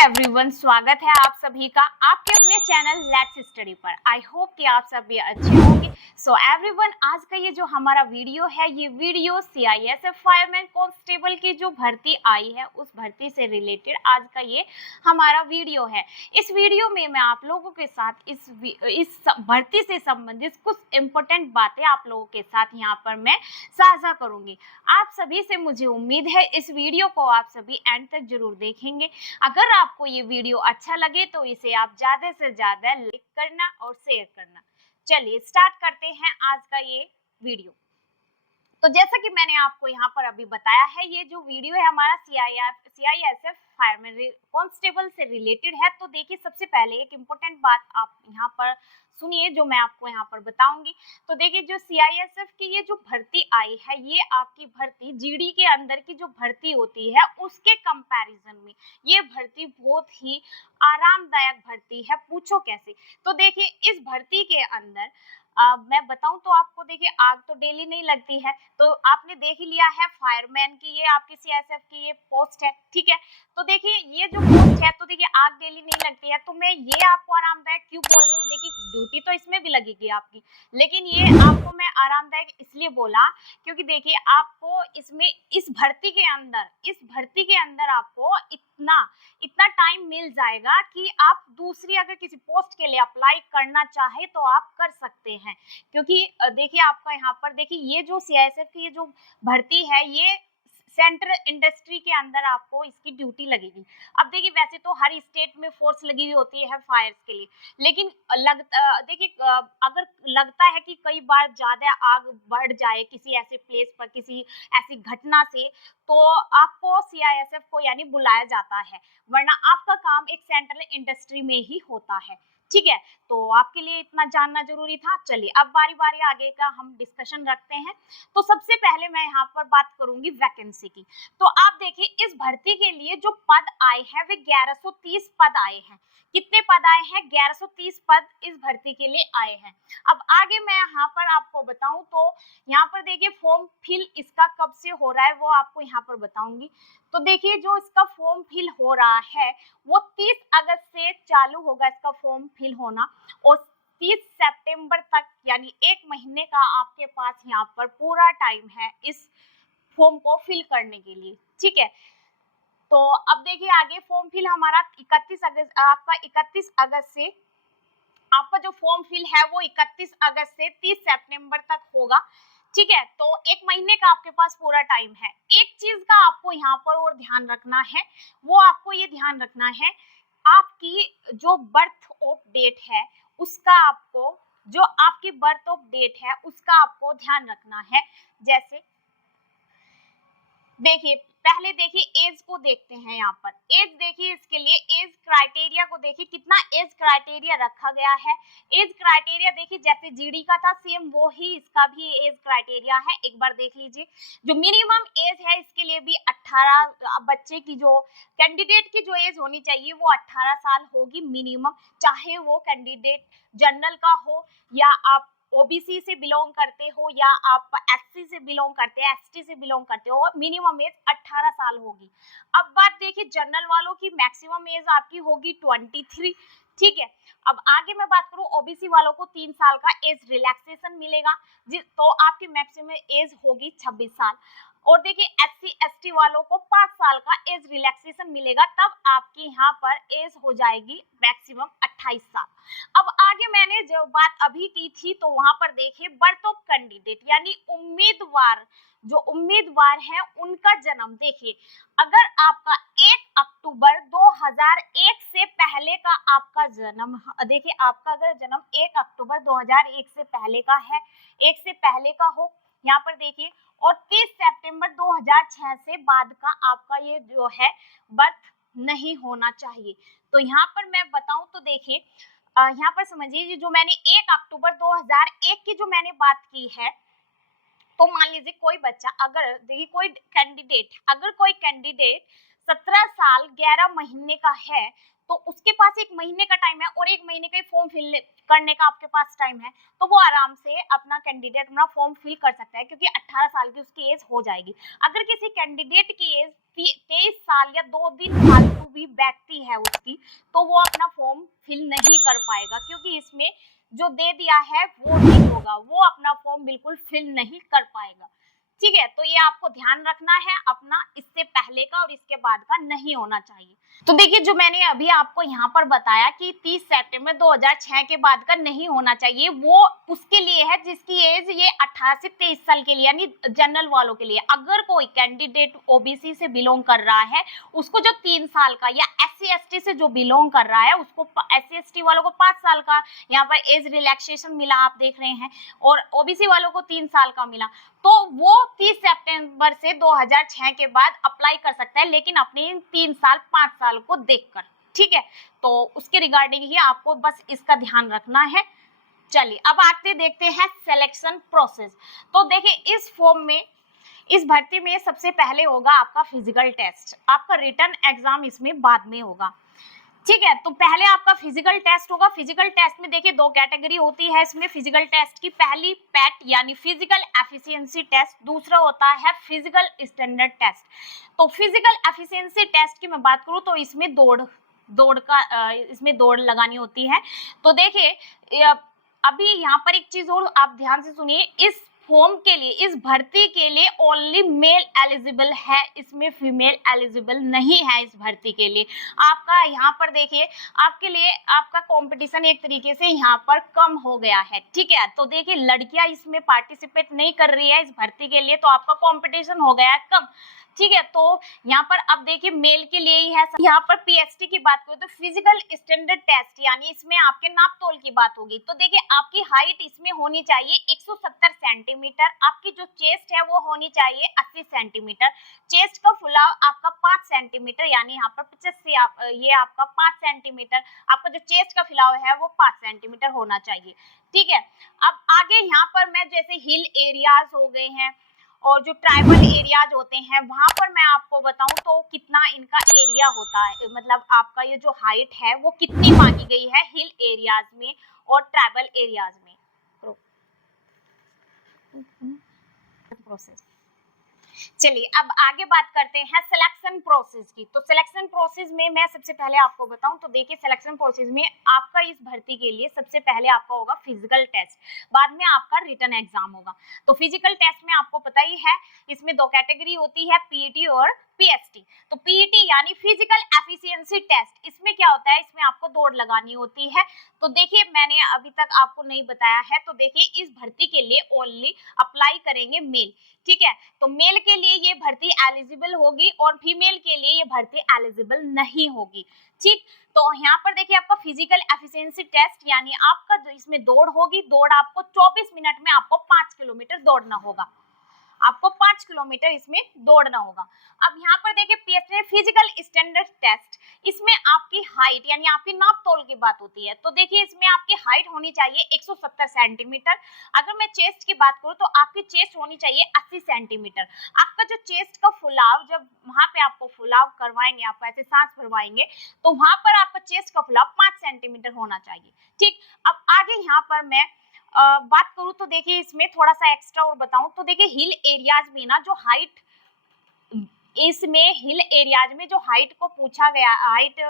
Everyone, स्वागत है आप सभी का आपके अपने चैनल लेट्स स्टडी पर। आई होप कि आप सभी अच्छे होंगे। सो एवरीवन, आज का ये जो हमारा वीडियो है, ये वीडियो सीआईएसएफ फायरमैन कांस्टेबल की जो भर्ती आई है उस भर्ती से रिलेटेड आज का ये हमारा वीडियो है। इस वीडियो में मैं आप लोगों के साथ इस भर्ती से संबंधित कुछ इंपॉर्टेंट बातें आप लोगों के साथ यहाँ पर मैं साझा करूंगी। आप सभी से मुझे उम्मीद है इस वीडियो को आप सभी एंड तक जरूर देखेंगे। अगर आपको ये वीडियो अच्छा लगे तो इसे आप ज्यादा से ज्यादा लाइक करना और शेयर करना। चलिए स्टार्ट करते हैं आज का ये वीडियो। तो जैसा कि मैंने आपको यहाँ पर अभी बताया है, ये जो वीडियो है हमारा सीआईएसएफ फायरमैन कांस्टेबल से रिलेटेड है। तो देखिए, सबसे पहले एक इम्पोर्टेंट बात आप यहाँ पर सुनिए जो मैं आपको यहाँ पर बताऊंगी। तो देखिए, जो सीआईएसएफ की ये जो भर्ती आई है, ये आपकी भर्ती जीडी के अंदर की जो भर्ती होती है उसके कंपैरिजन में ये भर्ती बहुत ही आरामदायक भर्ती है। पूछो कैसे? तो देखिए, इस भर्ती के अंदर मैं बताऊं तो आपको, देखिए, आग तो डेली नहीं लगती है। तो आपने देख ही लिया है फायरमैन की ये आपकी सीआईएसएफ की ये पोस्ट है, ठीक है। तो देखिए, ये जो पोस्ट है, तो देखिए आग डेली नहीं लगती है। तो मैं ये आपको आरामदायक क्यों बोल रही हूँ? देखिए, ड्यूटी तो इसमें भी लगेगी आपकी, लेकिन ये आपको मैं आरामदायक इसलिए बोला क्योंकि देखिए, आपको इसमें इस भर्ती के अंदर आपको इतना टाइम मिल जाएगा कि आप दूसरी अगर किसी पोस्ट के लिए अप्लाई करना चाहे तो आप कर सकते हैं। क्योंकि देखिए, आपका यहाँ पर देखिए, ये जो सीआईएसएफ की ये जो भर्ती है, ये सेंट्रल इंडस्ट्री के अंदर आपको इसकी ड्यूटी लगेगी। अब देखिए, वैसे तो हर स्टेट में फोर्स लगी हुई होती है फायर्स के लिए, लेकिन देखिए, अगर लगता है कि कई बार ज्यादा आग बढ़ जाए किसी ऐसे प्लेस पर, किसी ऐसी घटना से, तो आपको सीआईएसएफ को यानी बुलाया जाता है, वरना आपका काम एक सेंट्रल इंडस्ट्री में ही होता है, ठीक है। तो आपके लिए इतना जानना जरूरी था। चलिए, अब बारी बारी आगे का हम डिस्कशन रखते हैं। तो सबसे पहले मैं यहाँ पर बात करूंगी वैकेंसी की। तो आप देखिए, इस भर्ती के लिए जो पद आए हैं वे 1130 पद आए हैं। कितने पद आए हैं? 1130 पद इस भर्ती के लिए आए हैं। अब आगे मैं यहाँ पर आपको बताऊं तो यहाँ पर देखिए, फॉर्म फिल इसका कब से हो रहा है वो आपको यहाँ पर बताऊंगी। तो देखिए, जो इसका फॉर्म फिल हो रहा है वो 30 अगस्त से चालू होगा इसका फॉर्म फिल होना, और 30 सितंबर तक यानी एक महीने का आपके पास यहाँ पर पूरा टाइम है इस फॉर्म को फिल करने के लिए, ठीक है। तो अब देखिए, आगे फॉर्म फिल हमारा 31 अगस्त, आपका 31 अगस्त से आपका जो फॉर्म फिल है वो 31 अगस्त से 30 सितंबर तक होगा, ठीक है। तो एक महीने का आपके पास पूरा टाइम है। एक चीज का आपको यहाँ पर और ध्यान रखना है, वो आपको ये ध्यान रखना है, आपकी जो बर्थ ऑफ डेट है उसका आपको, जो आपकी बर्थ ऑफ डेट है उसका आपको ध्यान रखना है। जैसे देखिए, पहले देखिए एज को देखते हैं। यहाँ पर एज देखिए, इसके लिए एज क्राइटेरिया को देखिए, कितना एज क्राइटेरिया रखा गया है। एज क्राइटेरिया देखिए, जैसे जीडी का था सेम वो ही इसका भी एज क्राइटेरिया है। एक बार देख लीजिए, जो मिनिमम एज है इसके लिए भी 18, बच्चे की जो कैंडिडेट की जो एज होनी चाहिए वो 18 साल होगी मिनिमम, चाहे वो कैंडिडेट जनरल का हो, या आप ओबीसी से बिलोंग करते हो, या आप एससी से बिलोंग करते हैं, एसटी से बिलोंग करते हो, मिनिमम एज 18 साल होगी। अब बात देखिए जनरल वालों की, मैक्सिमम एज आपकी होगी 23, ठीक है। अब आगे मैं बात करूं, ओबीसी वालों को 3 साल का एज रिलैक्सेशन मिलेगा, तो आपकी मैक्सिमम एज होगी 26 साल। और देखिए, एससी एसटी वालों को 5 साल का एज रिलैक्सेशन मिलेगा, तब आपकी यहाँ पर एज हो जाएगी मैक्सिमम 28 साल। अब आगे मैंने जो बात अभी की थी, तो वहां पर देखिए बर्थ ऑफ कैंडिडेट यानी उम्मीदवार, जो उम्मीदवार हैं उनका जन्म देखिए, अगर आपका 1 अक्टूबर 2001 से पहले का आपका जन्म, देखिए आपका अगर जन्म 1 अक्टूबर 2001 से पहले का है, 1 से पहले का हो यहाँ पर देखिए, और 30 सितंबर 2006 से बाद का आपका ये जो है बर्थ नहीं होना चाहिए। तो यहाँ पर मैं बताऊं तो देखिए, यहाँ पर समझिए, जो मैंने 1 अक्टूबर 2001 की जो मैंने बात की है, तो मान लीजिए कोई बच्चा, अगर देखिए कोई कैंडिडेट 17 साल 11 महीने का है, तो उसके पास 1 महीने का टाइम है और 1 महीने का फॉर्म फिल करने का आपके पास टाइम है, तो वो आराम से अपना कैंडिडेट अपना फॉर्म फिल कर सकता है, क्योंकि 18 साल की उसकी एज हो जाएगी। अगर किसी कैंडिडेट की एज 23 साल या 2 दिन फालतू भी बैठती है उसकी, तो वो अपना फॉर्म फिल नहीं कर पाएगा, क्योंकि इसमें जो दे दिया है वो नहीं होगा, वो अपना फॉर्म बिल्कुल फिल नहीं कर पाएगा। ठीक है, तो ये आपको ध्यान रखना है अपना, इससे पहले का और इसके बाद का नहीं होना चाहिए। तो देखिए, जो मैंने अभी आपको यहाँ पर बताया कि 30 सितंबर 2006 के बाद का नहीं होना चाहिए, वो उसके लिए है जिसकी एज ये 18 से 23 साल के लिए, यानी जनरल वालों के लिए। अगर कोई कैंडिडेट ओबीसी से बिलोंग कर रहा है, उसको जो 3 साल का, या SC ST से जो बिलोंग कर रहा है उसको, SC ST वालों को 5 साल का यहाँ पर एज रिलैक्सेशन मिला, आप देख रहे हैं, और ओबीसी वालों को 3 साल का मिला, तो वो 30 सितंबर से 2006 के बाद अप्लाई कर सकता है, लेकिन अपने 3 साल 5 साल को देखकर। ठीक है, तो उसके रिगार्डिंग ही आपको बस इसका ध्यान रखना है। चलिए अब आगे देखते हैं सिलेक्शन प्रोसेस। तो देखिए, इस फॉर्म में, इस भर्ती में सबसे पहले होगा आपका फिजिकल टेस्ट, आपका रिटन एग्जाम इसमें बाद में होगा। ठीक है, तो पहले आपका फिजिकल टेस्ट होगा। फिजिकल टेस्ट में देखिए 2 कैटेगरी होती है इसमें फिजिकल टेस्ट की। पहली पैट यानी फिजिकल एफिशिएंसी टेस्ट, दूसरा होता है फिजिकल स्टैंडर्ड टेस्ट। तो फिजिकल एफिशिएंसी टेस्ट की मैं बात करूं तो इसमें इसमें दौड़ लगानी होती है। तो देखिए, अभी यहाँ पर एक चीज और आप ध्यान से सुनिए, इस फॉर्म के लिए, इस भर्ती के लिए ओनली मेल एलिजिबल है, इसमें फीमेल एलिजिबल नहीं है इस भर्ती के लिए। आपका यहाँ पर देखिए, आपके लिए आपका कंपटीशन एक तरीके से यहाँ पर कम हो गया है। ठीक है, तो देखिए लड़कियां इसमें पार्टिसिपेट नहीं कर रही है इस भर्ती के लिए, तो आपका कंपटीशन हो गया है कम। ठीक है, तो यहाँ पर अब देखिए मेल के लिए ही है। यहाँ पर पीएसटी की बात करें तो फिजिकल स्टैंडर्ड टेस्ट, यानी इसमें आपके नाप तोल की बात होगी। तो देखिए आपकी हाइट इसमें होनी चाहिए 170 सेंटीमीटर, आपकी जो चेस्ट है वो होनी चाहिए 80 सेंटीमीटर, चेस्ट का फुलाव आपका 5 सेंटीमीटर, यानी यहाँ पर 85 ये आपका 5 सेंटीमीटर, आपका जो चेस्ट का फुलाव है वो 5 सेंटीमीटर होना चाहिए। ठीक है, अब आगे यहाँ पर मैं जैसे हिल एरियाज हो गए हैं और जो ट्राइबल एरियाज होते हैं, वहां पर मैं आपको बताऊं तो कितना इनका एरिया होता है, मतलब आपका ये जो हाइट है वो कितनी मांगी गई है हिल एरियाज में और ट्राइबल एरियाज में। प्रोसेस, चलिए अब आगे बात करते हैं सिलेक्शन प्रोसेस की। तो सिलेक्शन प्रोसेस में मैं सबसे पहले आपको बताऊं तो देखिए, सिलेक्शन प्रोसेस में आपका इस भर्ती के लिए सबसे पहले आपका होगा फिजिकल टेस्ट, बाद में आपका रिटन एग्जाम होगा। तो फिजिकल टेस्ट में आपको पता ही है, इसमें 2 कैटेगरी होती है, पीईटी और पीएसटी। तो पीईटी यानी फिजिकल एफिशिएंसी टेस्ट, इसमें क्या होता है, इसमें आपको दौड़ लगानी होती है। तो देखिए मैंने अभी तक आपको नहीं बताया है, तो देखिए इस भर्ती के लिए ओनली अप्लाई करेंगे मेल। ठीक है, तो मेल के लिए ये भर्ती एलिजिबल होगी और फीमेल के लिए ये भर्ती एलिजिबल नहीं होगी। ठीक, तो यहाँ पर देखिए आपका फिजिकल एफिशिएंसी टेस्ट, यानी आपका जो इसमें दौड़ होगी, दौड़ आपको 24 मिनट में आपको 5 किलोमीटर दौड़ना होगा, आपको 5 किलोमीटर इसमें दौड़ना होगा। अब यहाँ पर देखिए पीएसटी फिजिकल स्टैंडर्ड टेस्ट, इसमें आपकी हाइट यानी आपकी नाप तोल की बात होती है। तो देखिए इसमें आपकी हाइट होनी चाहिए 170 सेंटीमीटर, अगर मैं चेस्ट की बात करूँ तो आपकी चेस्ट होनी चाहिए 80 सेंटीमीटर। आपका जो चेस्ट का फुलाव, जब वहां पे आपको फुलाव करवाएंगे, आपको ऐसे सांस भरवाएंगे, तो वहां पर आपका चेस्ट का फुलाव 5 सेंटीमीटर होना चाहिए। ठीक, अब आगे यहाँ पर मैं बात करूं तो देखिए इसमें थोड़ा सा एक्स्ट्रा और बताऊं तो देखिए हिल एरियाज में ना जो हाइट, इसमें हिल एरियाज में जो हाइट को पूछा गया, हाइट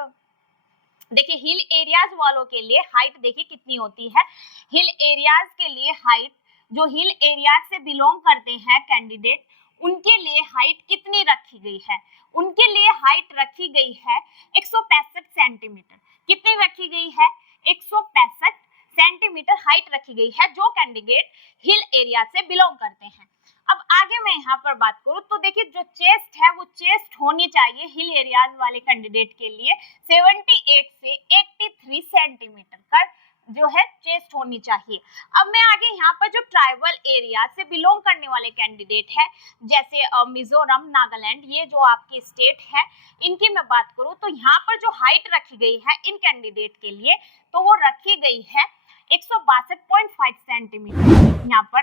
देखिए हिल एरियाज वालों के लिए हाइट देखिए कितनी होती है। हिल एरियाज के लिए हाइट, जो हिल एरियाज से बिलोंग करते हैं कैंडिडेट, उनके लिए हाइट कितनी रखी गई है, उनके लिए हाइट रखी गई है 165 सेंटीमीटर। कितनी रखी गई है, 165 सेंटीमीटर हाइट रखी गई है, जो कैंडिडेट हिल एरिया से बिलोंग करते हैं। अब आगे मैं यहाँ पर बात करूँ तो देखिए जो चेस्ट है वो चेस्ट होनी चाहिए हिल एरियाज वाले कैंडिडेट के लिए 78 से 83 सेंटीमीटर का जो है चेस्ट होनी चाहिए। अब मैं आगे यहाँ पर जो ट्राइबल एरिया से बिलोंग करने वाले कैंडिडेट है, जैसे मिजोरम, नागालैंड, ये जो आपके स्टेट है, इनकी मैं बात करूँ तो यहाँ पर जो हाइट रखी गई है इन कैंडिडेट के लिए, तो वो रखी गई है 162.5 सेंटीमीटर यहाँ पर।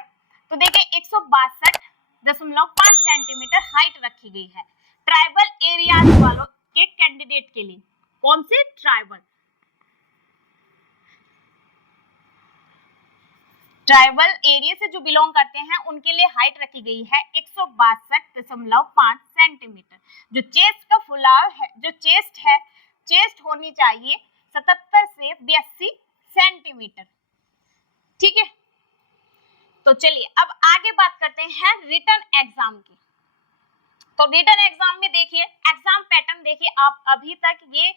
तो देखिए 162.5 सेंटीमीटर हाइट रखी गई है ट्राइबल एरियाज वालों के कैंडिडेट के लिए। कौन से? ट्राइबल एरिया से जो बिलोंग करते हैं उनके लिए हाइट रखी गई है 162.5 सेंटीमीटर। जो चेस्ट का फुलाव है, जो चेस्ट होनी चाहिए 77 से 82 सेंटीमीटर। ठीक है, तो चलिए अब आगे बात करते हैं रिटन एग्जाम की। तो रिटन एग्जाम में देखिए, एग्जाम पैटर्न देखिए, आप अभी तक ये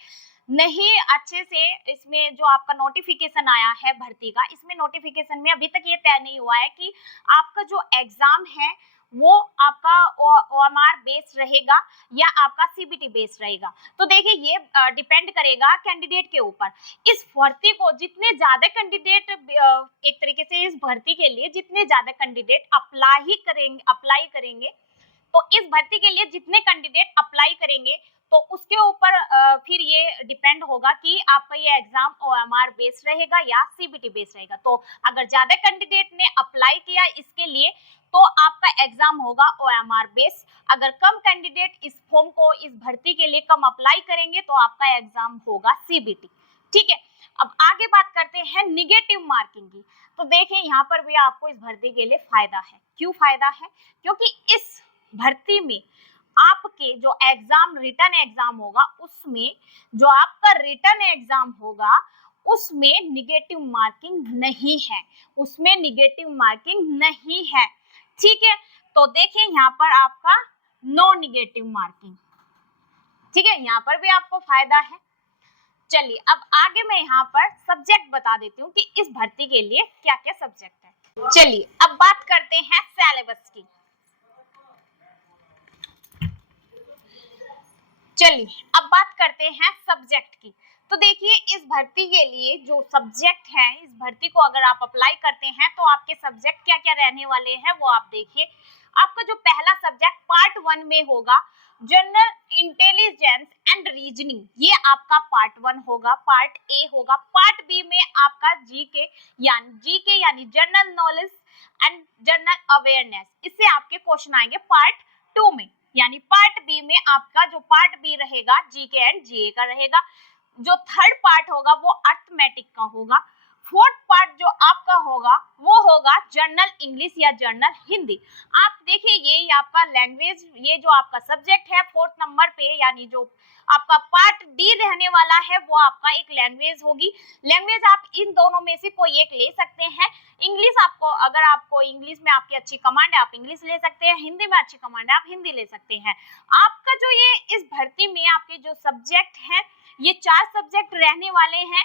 नहीं अच्छे से, इसमें जो आपका नोटिफिकेशन आया है भर्ती का, इसमें नोटिफिकेशन में अभी तक ये तय नहीं हुआ है कि आपका जो एग्जाम है वो आपका OMR बेस्ड रहेगा या आपका CBT बेस्ड रहेगा। तो देखिए ये डिपेंड करेगा कैंडिडेट के ऊपर। इस भर्ती को जितने ज्यादा कैंडिडेट, एक तरीके से इस भर्ती के लिए जितने ज्यादा कैंडिडेट अप्लाई करेंगे, तो इस भर्ती के लिए जितने कैंडिडेट अप्लाई करेंगे तो उसके ऊपर फिर ये डिपेंड होगा कि आपका ये एग्जाम OMR बेस्ड रहेगा या CBT बेस्ड रहेगा। तो अगर ज्यादा कैंडिडेट ने अप्लाई किया इसके लिए तो आपका एग्जाम होगा OMR बेस्ड। अगर कम कैंडिडेट इस फॉर्म को, इस भर्ती के लिए कम अप्लाई करेंगे तो आपका एग्जाम होगा CBT। ठीक है, अब आगे बात करते हैं निगेटिव मार्किंग की। तो देखिए यहाँ पर भी आपको इस भर्ती के लिए फायदा है। क्यों फायदा है? क्योंकि इस भर्ती में आपके जो एग्जाम, रिटन एग्जाम होगा, उसमें जो आपका रिटन एग्जाम होगा उसमें निगेटिव मार्किंग नहीं है, उसमें निगेटिव मार्किंग नहीं है। ठीक है, तो देखिए यहाँ पर आपका नो निगेटिव मार्किंग। ठीक है, यहाँ पर भी आपको फायदा है। चलिए अब आगे मैं यहाँ पर सब्जेक्ट बता देती हूँ कि इस भर्ती के लिए क्या क्या सब्जेक्ट है। चलिए अब बात करते हैं सिलेबस की। चलिए अब बात करते हैं सब्जेक्ट की। तो देखिए इस भर्ती के लिए जो सब्जेक्ट है, इस भर्ती को अगर आप अप्लाई करते हैं तो आपके सब्जेक्ट क्या क्या रहने वाले हैं वो आप देखिए। आपका जो पहला सब्जेक्ट पार्ट 1 में होगा जनरल इंटेलिजेंस एंड रीजनिंग, ये आपका पार्ट 1 होगा। पार्ट ए होगा। पार्ट बी में आपका जीके यानी general knowledge and general awareness, इससे आपके क्वेश्चन आएंगे पार्ट 2 में। यानी पार्ट बी में आपका जो पार्ट बी रहेगा जीके एंड जीए का रहेगा। जो थर्ड पार्ट होगा वो अर्थमेटिक का होगा। फोर्थ पार्ट जो आपका होगा वो होगा जनरल इंग्लिश या जनरल हिंदी। आप देखिए ये आपका लैंग्वेज, ये जो आपका सब्जेक्ट है फोर्थ नंबर पे, यानी जो आपका पार्ट डी रहने वाला है वो आपका एक लैंग्वेज होगी। लैंग्वेज आप इन दोनों में से कोई एक ले सकते हैं। इंग्लिश आपको, अगर आपको इंग्लिश में आपकी अच्छी कमांड है आप इंग्लिश ले सकते हैं, हिंदी में अच्छी कमांड है आप हिंदी ले सकते हैं। आपका जो ये इस भर्ती में आपके जो सब्जेक्ट हैं ये 4 सब्जेक्ट रहने वाले हैं।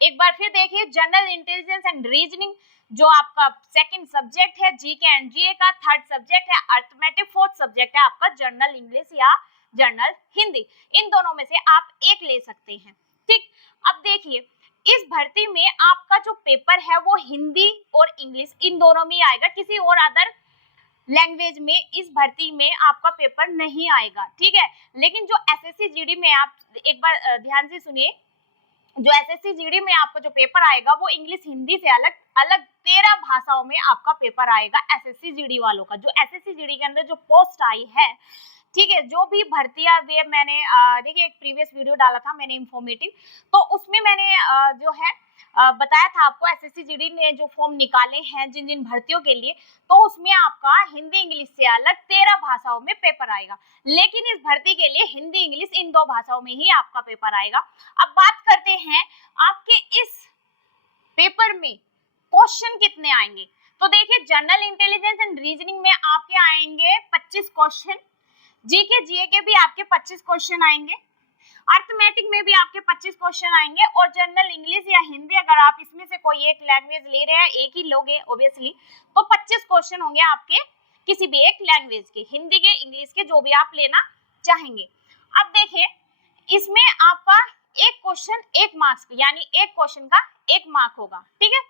एक बार फिर देखिए, जनरल इंटेलिजेंस एंड रीजनिंग जो आपका सेकंड सब्जेक्ट है जीके एंड जीए का, थर्ड सब्जेक्ट है अर्थमेटिक, फोर्थ सब्जेक्ट है आपका जनरल इंग्लिश या जनरल हिंदी। इन दोनों में से आप एक ले सकते हैं। ठीक, अब देखिए इस भर्ती में आपका जो पेपर है वो हिंदी और इंग्लिश इन दोनों में आएगा, किसी और अदर लैंग्वेज में इस भर्ती में आपका पेपर नहीं आएगा। ठीक है, लेकिन जो एसएससी जीडी में, आप एक बार ध्यान से सुनिए, जो एसएससी जीडी में आपका जो पेपर आएगा वो इंग्लिश हिंदी से अलग 13 भाषाओं में आपका पेपर आएगा एसएससी जीडी वालों का। जो एसएससी जीडी के अंदर जो पोस्ट आई है, ठीक है, जो भी भर्तियां दी, मैंने देखिए एक प्रीवियस वीडियो डाला था मैंने इंफॉर्मेटिव, तो उसमें मैंने जो है बताया था आपको एसएससी जीडी ने जो फॉर्म निकाले हैं जिन जिन भर्तियों के लिए, तो उसमें आपका हिंदी इंग्लिश से अलग 13 भाषाओं में पेपर आएगा। लेकिन इस भर्ती के लिए हिंदी इंग्लिश इन 2 भाषाओं में ही आपका पेपर आएगा। अब बात करते हैं आपके इस पेपर में क्वेश्चन कितने आएंगे। तो देखिए जनरल इंटेलिजेंस एंड रीजनिंग में आपके आएंगे 25 क्वेश्चन, जीके जीए के भी आपके 25 क्वेश्चन आएंगे, अर्थमेटिक में भी आपके 25 क्वेश्चन आएंगे, और जनरल इंग्लिश या हिंदी अगर आप इसमें से कोई एक लैंग्वेज ले रहे हैं, एक ही लोगे ऑब्वियसली, तो 25 क्वेश्चन होंगे आपके किसी भी एक लैंग्वेज के, हिंदी के, इंग्लिश के, जो भी आप लेना चाहेंगे। अब देखिए इसमें आपका एक क्वेश्चन 1 मार्क्स, यानी एक क्वेश्चन का 1 मार्क होगा। ठीक है,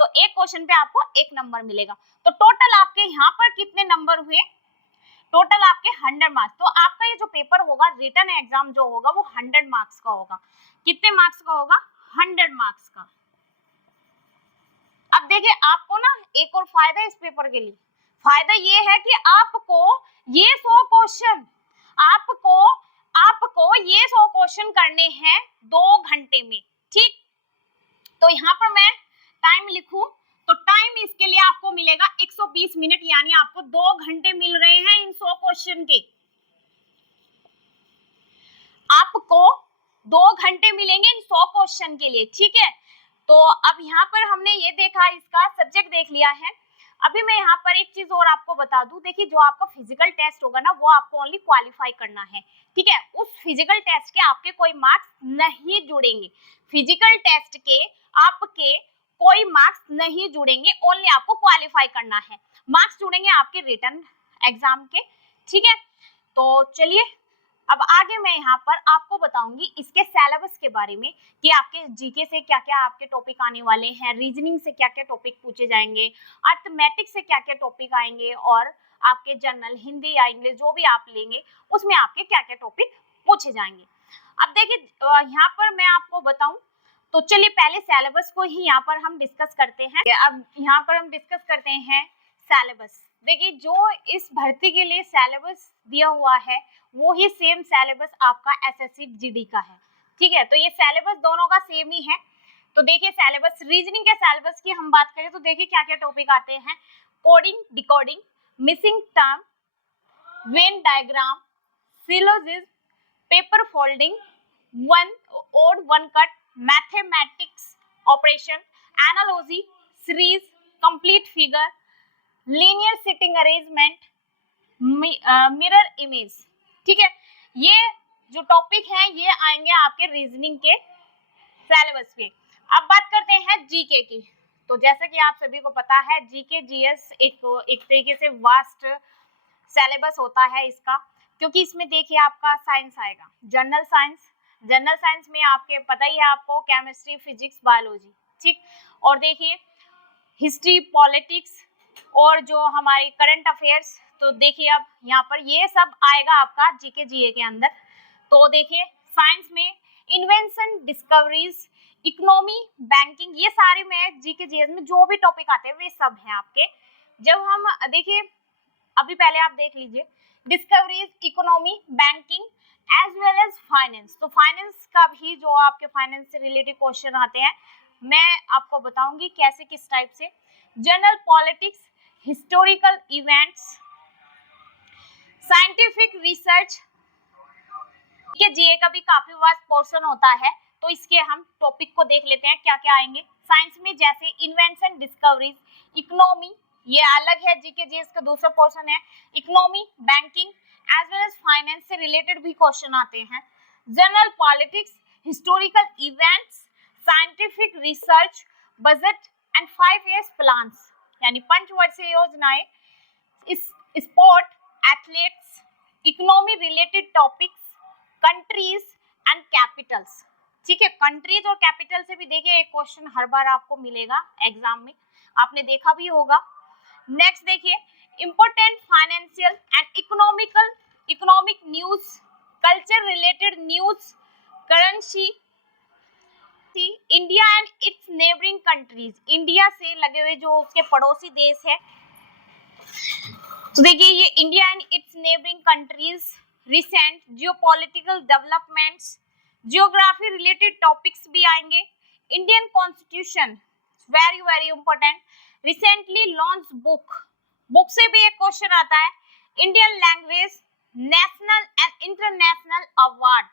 तो एक क्वेश्चन पे आपको 1 नंबर मिलेगा। तो टोटल आपके यहाँ पर कितने नंबर हुए? टोटल आपके 100 मार्क्स। तो आपका ये जो पेपर होगा, रिटन एग्जाम जो होगा वो 100 मार्क्स का होगा। कितने मार्क्स का होगा? 100 मार्क्स का। अब देखिए आपको ना एक और फायदा इस पेपर के लिए, फायदा ये है कि आपको ये 100 क्वेश्चन, आपको ये 100 क्वेश्चन करने हैं 2 घंटे में, ठीक। तो यहाँ पर मैं टाइम लिखूं तो टाइम इसके लिए आपको मिलेगा 120 मिनट, यानी आपको 2 घंटे मिल रहे हैं इन 100 क्वेश्चन के। आपको 2 घंटे मिलेंगे इन 100 क्वेश्चन के लिए, ठीक है। तो अब यहाँ पर हमने ये देखा, इसका सब्जेक्ट देख लिया है। अभी मैं यहाँ पर एक चीज और आपको बता दूं, देखिए जो आपका फिजिकल टेस्ट होगा ना, वो आपको ओनली क्वालिफाई करना है, ठीक है। उस फिजिकल टेस्ट के आपके कोई मार्क्स नहीं जुड़ेंगे, फिजिकल टेस्ट के आपके कोई मार्क्स नहीं जुड़ेंगे, ओनली आपको क्वालिफाई करना है। मार्क्स जुड़ेंगे आपके रिटन एग्जाम के, ठीक है। तो चलिए अब आगे मैं यहाँ पर आपको बताऊंगी इसके सिलेबस के बारे में कि आपके जीके से क्या क्या आपके टॉपिक आने वाले हैं, रीजनिंग से क्या क्या टॉपिक पूछे जाएंगे, अर्थमेटिक से क्या क्या टॉपिक आएंगे, और आपके जनरल हिंदी या इंग्लिश जो भी आप लेंगे उसमें आपके क्या क्या टॉपिक पूछे जाएंगे। अब देखिए यहाँ पर मैं आपको बताऊं तो चलिए पहले सिलेबस को ही यहाँ पर हम डिस्कस करते हैं। अब यहाँ पर हम डिस्कस करते हैं सिलेबस। देखिए जो इस भर्ती के लिए सिलेबस दिया हुआ है वो ही सेम सिलेबस आपका एसएससी जीडी का है, ठीक है। तो ये सिलेबस दोनों का सेम ही है। तो देखिए सिलेबस, रीजनिंग के सिलेबस की हम बात करें तो देखिए क्या क्या टॉपिक आते हैं। Coding, decoding, missing term, Venn diagram, syllogism, paper folding, one odd one cut, mathematics operation, analogy, series, complete figure, linear sitting arrangement, mirror image, ठीक है। ये जो टॉपिक हैं ये आएंगे आपके रीजनिंग के सिलेबस पे। अब बात करते हैं जीके की। तो जैसा कि आप सभी को पता है जीके जीएस एक तरीके से वास्ट सिलेबस होता है इसका, क्योंकि इसमें देखिए आपका साइंस आएगा, जनरल साइंस में आपके पता ही है आपको केमिस्ट्री, फिजिक्स, बायोलॉजी, ठीक। और देखिए हिस्ट्री, पॉलिटिक्स और जो हमारी करंट अफेयर्स, तो देखिए अब यहाँ पर ये सब आएगा आपका जीके जीए के अंदर। तो देखिए साइंस में इन्वेंशन, डिस्कवरीज, इकोनॉमी, बैंकिंग, ये सारे में जीके जीएस में जो भी टॉपिक आते हैं वे सब हैं आपके। जब हम देखिए अभी पहले आप देख लीजिए discoveries, economy, banking as well as finance. तो फाइनेंस का भी जो आपके फाइनेंस से रिलेटेड क्वेश्चन आते हैं मैं आपको बताऊंगी कैसे, किस टाइप से। General politics, historical events, scientific research, ये जीए का भी काफी वास्ट पोर्शन होता है। तो इसके हम टॉपिक को देख लेते हैं क्या क्या आएंगे। साइंस में जैसे इन्वेंशन, डिस्कवरीज, इकोनॉमी, ये अलग है, जीके जीएस का दूसरा पोर्शन है। Economy, banking as well as finance से रिलेटेड भी क्वेश्चन आते हैं। General politics, historical events, scientific research, budget and 5 years plans, यानी पंचवर्षीय योजनाएं, sport, athletes, economy related topics, countries and capitals, ठीक है। कंट्रीज और कैपिटल से भी देखिए एक क्वेश्चन हर बार आपको मिलेगा एग्जाम में, आपने देखा भी होगा। नेक्स्ट देखिए important financial and economic news, culture related news, currency, India and it's neighbouring countries, India से लगे हुए जो उसके पड़ोसी देश है। तो देखिए ये India and it's neighbouring countries, recent geopolitical developments, geography related topics भी आएंगे। Indian constitution, very very important, recently launch book से भी एक क्वेश्चन आता है। Indian language, national and international award,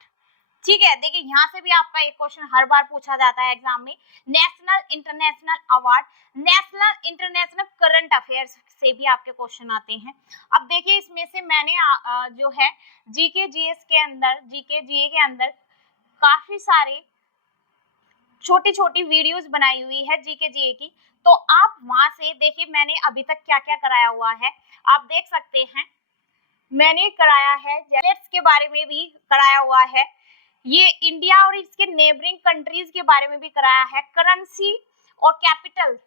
ठीक है। देखिए यहाँ से भी आपका एक क्वेश्चन हर बार पूछा जाता है एग्जाम में, national international award, national international current affairs से भी आपके क्वेश्चन आते हैं। अब देखिए इसमें से मैंने जो है जीके जीएस के अंदर, जीके जीए के अंदर काफी सारे छोटी छोटी वीडियोस बनाई हुई है जीके जीए की, तो आप वहां से देखिए मैंने अभी तक क्या क्या कराया हुआ है, आप देख सकते हैं। मैंने कराया है जेट्स के बारे में भी कराया हुआ है, ये इंडिया और इसके नेबरिंग कंट्रीज के बारे में भी कराया है, करेंसी और कैपिटल,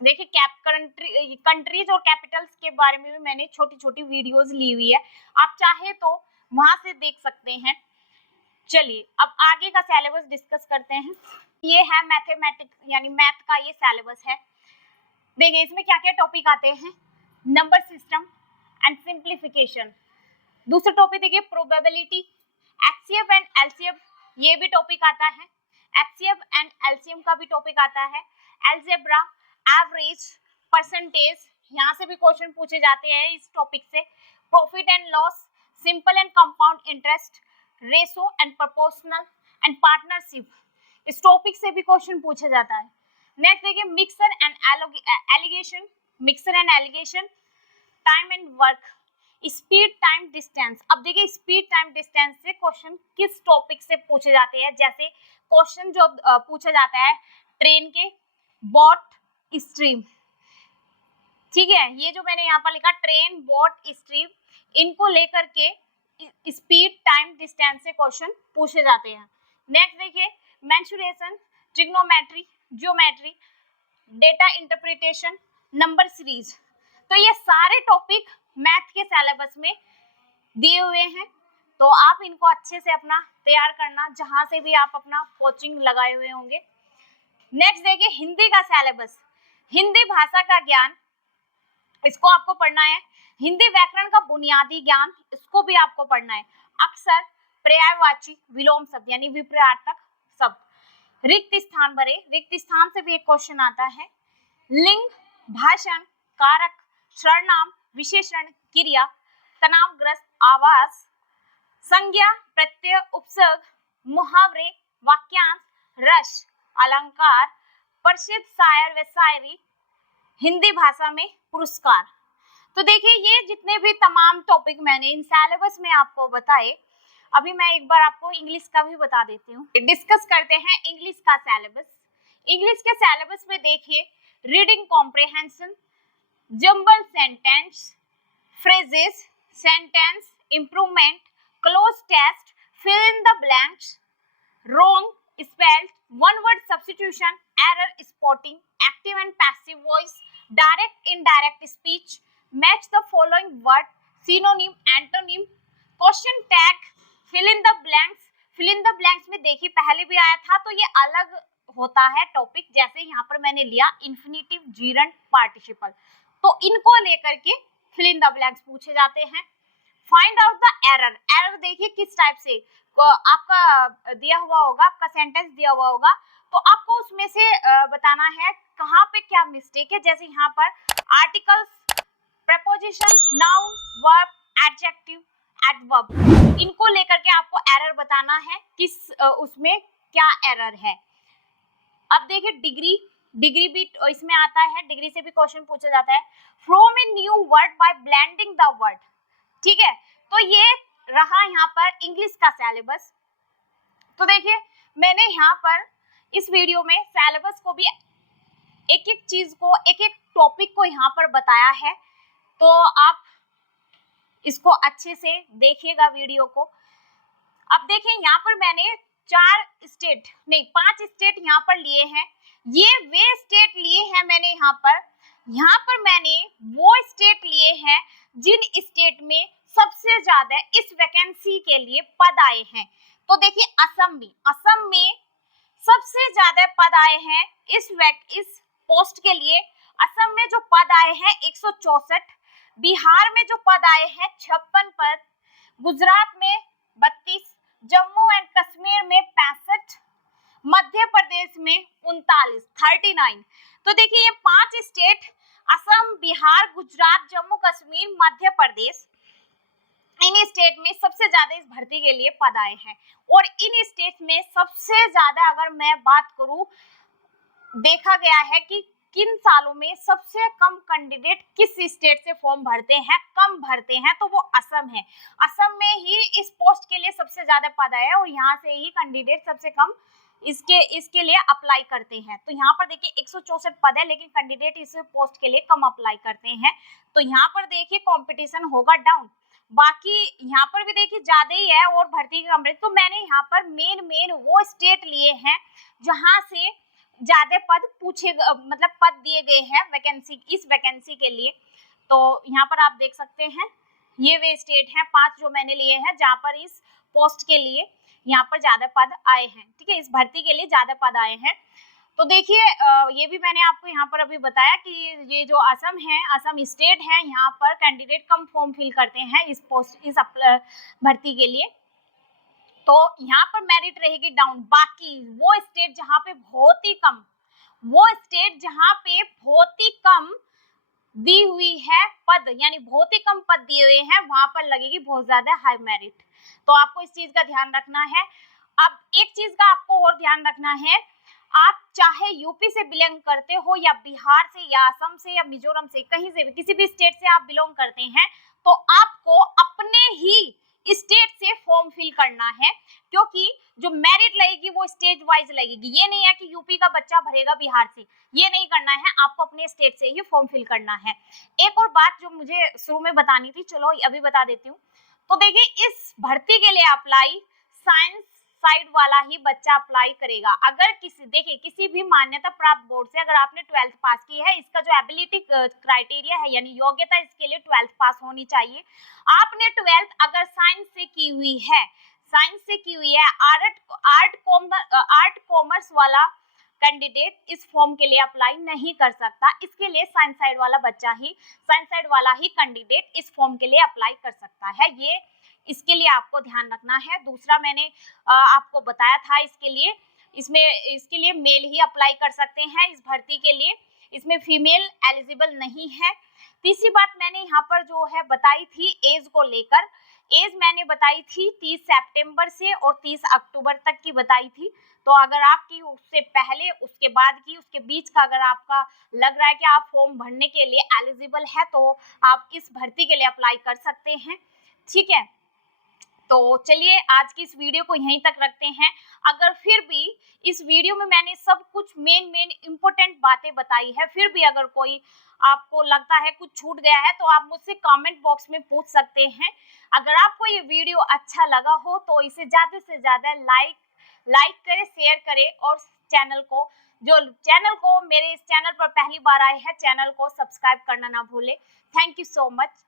देखिए कंट्रीज और कैपिटल्स के बारे में भी मैंने छोटी छोटी वीडियोस ली हुई है, आप चाहे तो वहां से देख सकते हैं। चलिए अब आगे का सिलेबस डिस्कस करते हैं। ये है मैथमेटिक्स यानी मैथ का ये सिलेबस है। देखिए इसमें क्या क्या टॉपिक आते हैं, नंबर सिस्टम एंड सिंप्लीफिकेशन। दूसरा टॉपिक देखिए प्रोबेबिलिटी, एचसीएफ एंड ये भी टॉपिक आता है। एचसीएफ एंड एलसीएम का भी टॉपिक आता है। अलजेब्रा, एवरेज, परसेंटेज, यहाँ से भी क्वेश्चन पूछे जाते हैं इस टॉपिक से। Profit and loss, simple and compound interest, ratio and proportional and partnership, इस टॉपिक से भी क्वेश्चन पूछा जाता है। नेक्स्ट देखिए mixer and allegation, mixer and allegation, time and work, speed time distance. अब देखिए स्पीड टाइम डिस्टेंस से क्वेश्चन किस टॉपिक से पूछे जाते हैं, जैसे क्वेश्चन जो पूछा जाता है ट्रेन के बोट स्ट्रीम, ठीक है, ये जो मैंने यहाँ पर लिखा ट्रेन बोट स्ट्रीम, इनको लेकर के स्पीड टाइम डिस्टेंस से क्वेश्चन पूछे जाते हैं। नेक्स्ट देखिए mensuration, trigonometry, geometry, data interpretation, number series. तो ये सारे टॉपिक मैथ के सिलेबस में दिए हुए हैं, तो आप इनको अच्छे से अपना तैयार करना जहां से भी आप अपना कोचिंग लगाए हुए होंगे। नेक्स्ट देखिए हिंदी का सिलेबस, हिंदी भाषा का ज्ञान, इसको आपको पढ़ना है। हिंदी व्याकरण का बुनियादी ज्ञान, इसको भी आपको पढ़ना है। अक्सर, पर्यायवाची, विलोम शब्द यानी विपर्यायर्थक शब्द, रिक्त स्थान भरे, रिक्त स्थान से भी एक क्वेश्चन आता है। लिंग, भाषण, कारक, सर्वनाम, विशेषण, क्रिया, तनावग्रस्त, आवास, संज्ञा, प्रत्यय, उपसर्ग, मुहावरे, वाक्यांश, रस, अलंकार, प्रसिद्ध शायर व शायरी, हिंदी भाषा में पुरस्कार। तो देखिए ये जितने भी तमाम टॉपिक मैंने इन सिलेबस में आपको बताए, अभी मैं एक बार आपको इंग्लिश का भी बता देती हूँ। डिस्कस करते हैं इंग्लिश का सिलेबस। इंग्लिश के सिलेबस में देखिए reading comprehension, jumble sentence, phrases, sentence improvement, cloze test, fill in the blanks, wrong spelled, one word substitution, error spotting, active and passive voice, direct indirect speech, match the following word, synonym, antonym, question tag, fill in the blanks। fill in the blanks में देखिए पहले भी आया था, तो ये अलग होता है टॉपिक। जैसे यहाँ पर मैंने लिया इन्फिनिटिव, जीरंट, पार्टिसिपल, तो इनको लेकर के fill in the blanks पूछे जाते हैं। Find out the error, error देखिए किस टाइप से आपका दिया हुआ होगा, आपका सेंटेंस दिया हुआ होगा, तो आपको उसमें से बताना है कहाँ पे क्या मिस्टेक है। जैसे यहाँ पर articles, preposition, noun, verb, adjective, adverb, इनको लेकर के आपको एरर बताना है किस उसमें क्या एरर है। अब देखिए डिग्री, डिग्री भी इसमें आता है, डिग्री से भी क्वेश्चन पूछा जाता है। From a new word by blending the word, ठीक है, तो ये रहा यहाँ पर इंग्लिश का सिलेबस। तो देखिए मैंने यहाँ पर इस वीडियो में सिलेबस को भी एक एक चीज को, एक एक टॉपिक को यहाँ पर बताया है, तो आप इसको अच्छे से देखिएगा वीडियो को। अब देखिए यहाँ पर मैंने 5 स्टेट यहाँ पर लिए हैं। ये वे स्टेट लिए हैं मैंने यहाँ पर मैंने वो स्टेट लिए हैं जिन स्टेट में सबसे ज्यादा इस वैकेंसी के लिए पद आए हैं। तो देखिए असम में सबसे ज्यादा पद आए हैं इस पोस्ट के लिए। असम में जो पद आए हैं 164, बिहार में जो पद आए हैं 56 पद, गुजरात में 32, जम्मू एंड कश्मीर में 65, मध्य प्रदेश में 39। तो देखिए ये 5 स्टेट, असम, बिहार, गुजरात, जम्मू कश्मीर, मध्य प्रदेश, इन स्टेट में सबसे ज्यादा इस भर्ती के लिए पद आए हैं। और इन स्टेट में सबसे ज्यादा अगर मैं बात करूं, देखा गया है कि किन सालों में सबसे कम कैंडिडेट किस स्टेट से फॉर्म भरते हैं, कम भरते हैं, तो वो असम है। असम में ही इस पोस्ट के लिए सबसे ज्यादा पद आए और यहाँ से ही कैंडिडेट सबसे कम इसके लिए अप्लाई करते हैं। तो यहाँ पर देखिए 164 पद है, लेकिन कैंडिडेट इस पोस्ट के लिए कम अप्लाई करते हैं, तो यहाँ पर देखिए कंपटीशन होगा डाउन। बाकी यहाँ पर भी देखिए ज्यादा ही है और भर्ती की कंपटीशन। तो मैंने यहाँ पर मेन वो स्टेट लिए हैं जहाँ से ज्यादा पद मतलब पद दिए गए हैं वैकेंसी, इस वैकेंसी के लिए। तो यहाँ पर आप देख सकते हैं ये वे स्टेट हैं 5 जो मैंने लिए हैं जहाँ पर इस पोस्ट के लिए यहाँ पर ज्यादा पद आए हैं, ठीक है, इस भर्ती के लिए ज्यादा पद आए हैं। तो देखिए ये भी मैंने आपको यहाँ पर अभी बताया कि ये जो असम है, असम स्टेट है, यहाँ पर कैंडिडेट कम फॉर्म फिल करते हैं इस भर्ती के लिए। तो यहाँ पर मेरिट रहेगी डाउन। बाकी वो स्टेट जहाँ पे बहुत ही कम, वो स्टेट जहाँ पे बहुत ही कम दी हुई है पद, यानी बहुत ही कम पद दिए हुए हैं, वहां पर लगेगी बहुत ज्यादा हाई मेरिट। तो आपको इस चीज का ध्यान रखना है। अब एक चीज का आपको और ध्यान रखना है, आप चाहे यूपी से बिलोंग करते हो या बिहार से या असम से या मिजोरम से, कहीं से भी, किसी भी स्टेट से आप बिलोंग करते हैं, तो आपको अपने ही स्टेट से फॉर्म फिल करना है, क्योंकि जो मेरिट लगेगी वो स्टेट वाइज लगेगी। ये नहीं है कि यूपी का बच्चा भरेगा बिहार से, ये नहीं करना है, आपको अपने स्टेट से ही फॉर्म फिल करना है। एक और बात जो मुझे शुरू में बतानी थी, चलो अभी बता देती हूँ। तो देखिए, इस भर्ती के लिए अप्लाई साइंस साइड वाला ही बच्चा अप्लाई करेगा। अगर किसी भी मान्यता प्राप्त बोर्ड से अगर आपने 12th पास की है, इसका जो एबिलिटी क्राइटेरिया है यानी योग्यता, इसके लिए 12th पास होनी चाहिए। आपने 12th अगर साइंस से की हुई है, आर्ट कॉमर्स वाला कैंडिडेट इस फॉर्म के लिए अप्लाई नहीं कर सकता। इसके लिए साइंस साइड वाला ही कैंडिडेट इस फॉर्म के लिए अप्लाई कर सकता है। ये इसके लिए आपको ध्यान रखना है। दूसरा मैंने आपको बताया था, इसके लिए मेल ही अप्लाई कर सकते हैं इस भर्ती के लिए, इसमें फीमेल एलिजिबल नहीं है। तीसरी बात मैंने यहाँ पर जो है बताई थी एज को लेकर, एज मैंने बताई थी 30 सितंबर से और 30 अक्टूबर तक की बताई थी। तो अगर आपकी उससे पहले, उसके बाद की, उसके बीच का अगर आपका लग रहा है कि आप फॉर्म भरने के लिए एलिजिबल है, तो आप इस भर्ती के लिए अप्लाई कर सकते हैं। ठीक है, तो चलिए आज की इस वीडियो को यहीं तक रखते हैं। अगर फिर भी इस वीडियो में मैंने सब कुछ मेन इंपॉर्टेंट बातें बताई है, फिर भी अगर कोई आपको लगता है कुछ छूट गया है, तो आप मुझसे कमेंट बॉक्स में पूछ सकते हैं। अगर आपको ये वीडियो अच्छा लगा हो तो इसे ज्यादा से ज्यादा लाइक करें, शेयर करें, और चैनल को मेरे इस चैनल पर पहली बार आए हैं, चैनल को सब्सक्राइब करना ना भूलें। Thank you so much.